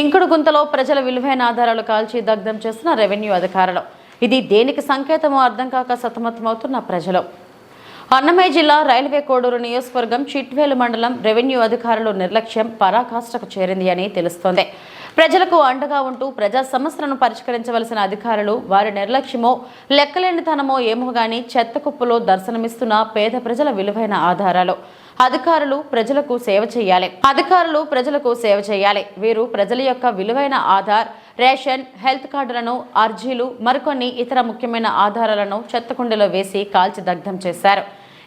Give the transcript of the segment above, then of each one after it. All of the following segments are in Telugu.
ఇంకుడు గుంతలో ప్రజల విలువైన ఆధారాలు కాల్చి దగ్ధం చేస్తున్న రెవెన్యూ అధికారులు. ఇది దేనికి సంకేతమో అర్థం కాక సతమతమవుతున్న ప్రజలు. అన్నమయ్య జిల్లా రైల్వే కోడూరు నియోజకవర్గం చిట్వేలు మండలం రెవెన్యూ అధికారులు నిర్లక్ష్యం పరాకాష్ఠకు చేరింది అని తెలుస్తోంది. ప్రజలకు అండగా ఉంటూ ప్రజా సమస్యలను పరిష్కరించవలసిన అధికారులు వారి నిర్లక్ష్యమో లెక్కలేనితనమో ఏమో గాని చెత్త కుప్పలో దర్శనమిస్తున్న పేద ప్రజల విలువైన ఆధారాలు. అధికారులు ప్రజలకు సేవ చేయాలి. వీరు ప్రజల యొక్క విలువైన ఆధార్, రేషన్, హెల్త్ కార్డులను, అర్జీలు, మరికొన్ని ఇతర ముఖ్యమైన ఆధారాలను చెత్తకుండలో వేసి కాల్చి దగ్ధం చేశారు.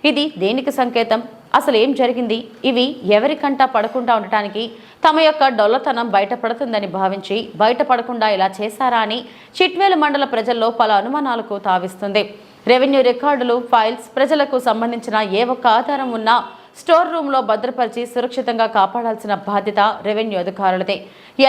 ఇది దేనికి సంకేతం? అసలు ఏం జరిగింది? ఇవి ఎవరికంటా పడకుండా ఉండటానికి తమ యొక్క డొల్లతనం బయటపడుతుందని భావించి బయటపడకుండా ఇలా చేశారా అని చిట్వేలు మండల ప్రజల్లో పలు అనుమానాలకు తావిస్తుంది. రెవెన్యూ రికార్డులు, ఫైల్స్ ప్రజలకు సంబంధించిన ఏ ఒక్క ఆధారం ఉన్నా స్టోర్ రూమ్ లో భద్రపరిచి సురక్షితంగా కాపాడాల్సిన బాధ్యత రెవెన్యూ అధికారులదే.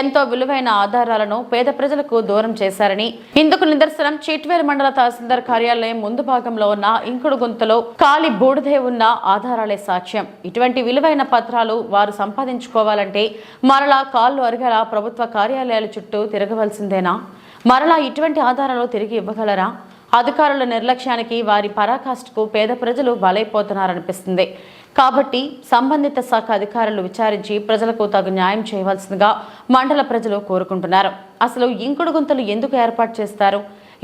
ఎంతో విలువైన ఆధారాలను పేద ప్రజలకు దూరం చేశారని, ఇందుకు నిదర్శనం చిట్వేలు మండల తహసీల్దార్ కార్యాలయం ముందు భాగంలో ఉన్న ఇంకుడు గుంతలో కాలి బూడిదే ఉన్న ఆధారాలే సాక్ష్యం. ఇటువంటి విలువైన పత్రాలు వారు సంపాదించుకోవాలంటే మరలా కాళ్ళు అరిగేలా ప్రభుత్వ కార్యాలయాల చుట్టూ తిరగవలసిందేనా? మరలా ఇటువంటి ఆధారాలు తిరిగి ఇవ్వగలరా? అధికారుల నిర్లక్ష్యానికి, వారి పరాకాష్ఠకు పేద ప్రజలు బలైపోతున్నారనిపిస్తుంది. కాబట్టి సంబంధిత శాఖ అధికారులు విచారించి ప్రజలకు తగు న్యాయం చేయవలసిందిగా మండల ప్రజలు కోరుకుంటున్నారు. అసలు ఇంకుడు గుంతలు ఎందుకు ఏర్పాటు చేస్తారు,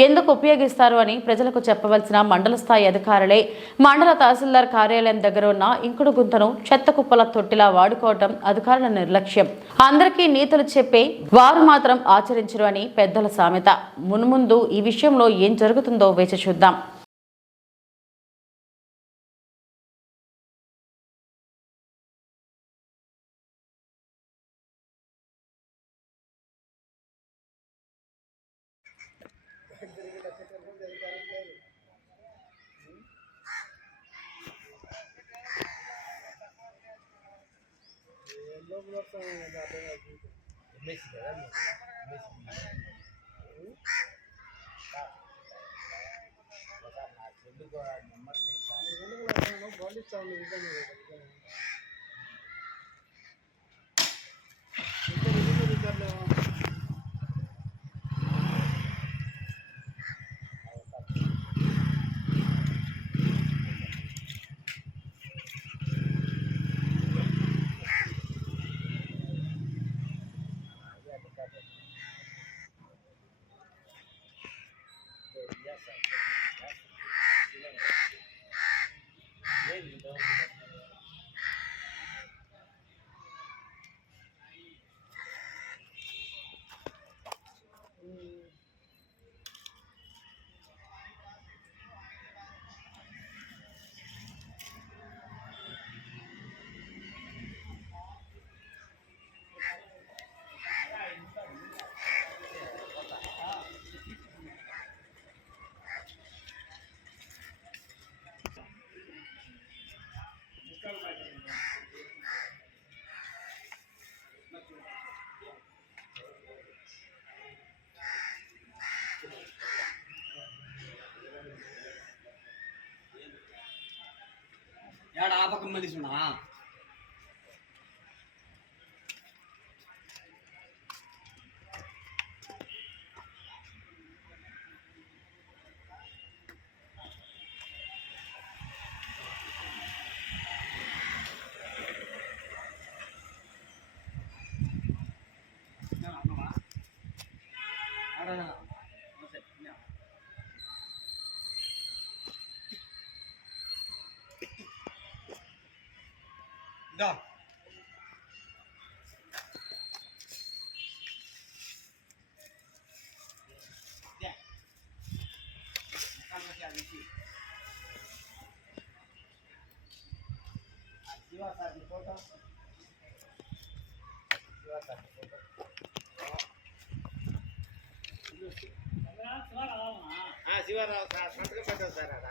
ఎందుకు ఉపయోగిస్తారు అని ప్రజలకు చెప్పవలసిన మండల స్థాయి అధికారులే మండల తహసీల్దార్ కార్యాలయం దగ్గర ఉన్న ఇంకుడు గుంతను చెత్త కుప్పల తొట్టిలా వాడుకోవటం అధికారుల నిర్లక్ష్యం. అందరికీ నీతులు చెప్పే వారు మాత్రం ఆచరించరు అని పెద్దల సామెత. మున్ముందు ఈ విషయంలో ఏం జరుగుతుందో వేచి చూద్దాం. ఏడా ఆ పక్కన మళ్ళీ చూడా దా శివరావు సార్ సంతకం పెట్టారు సార్.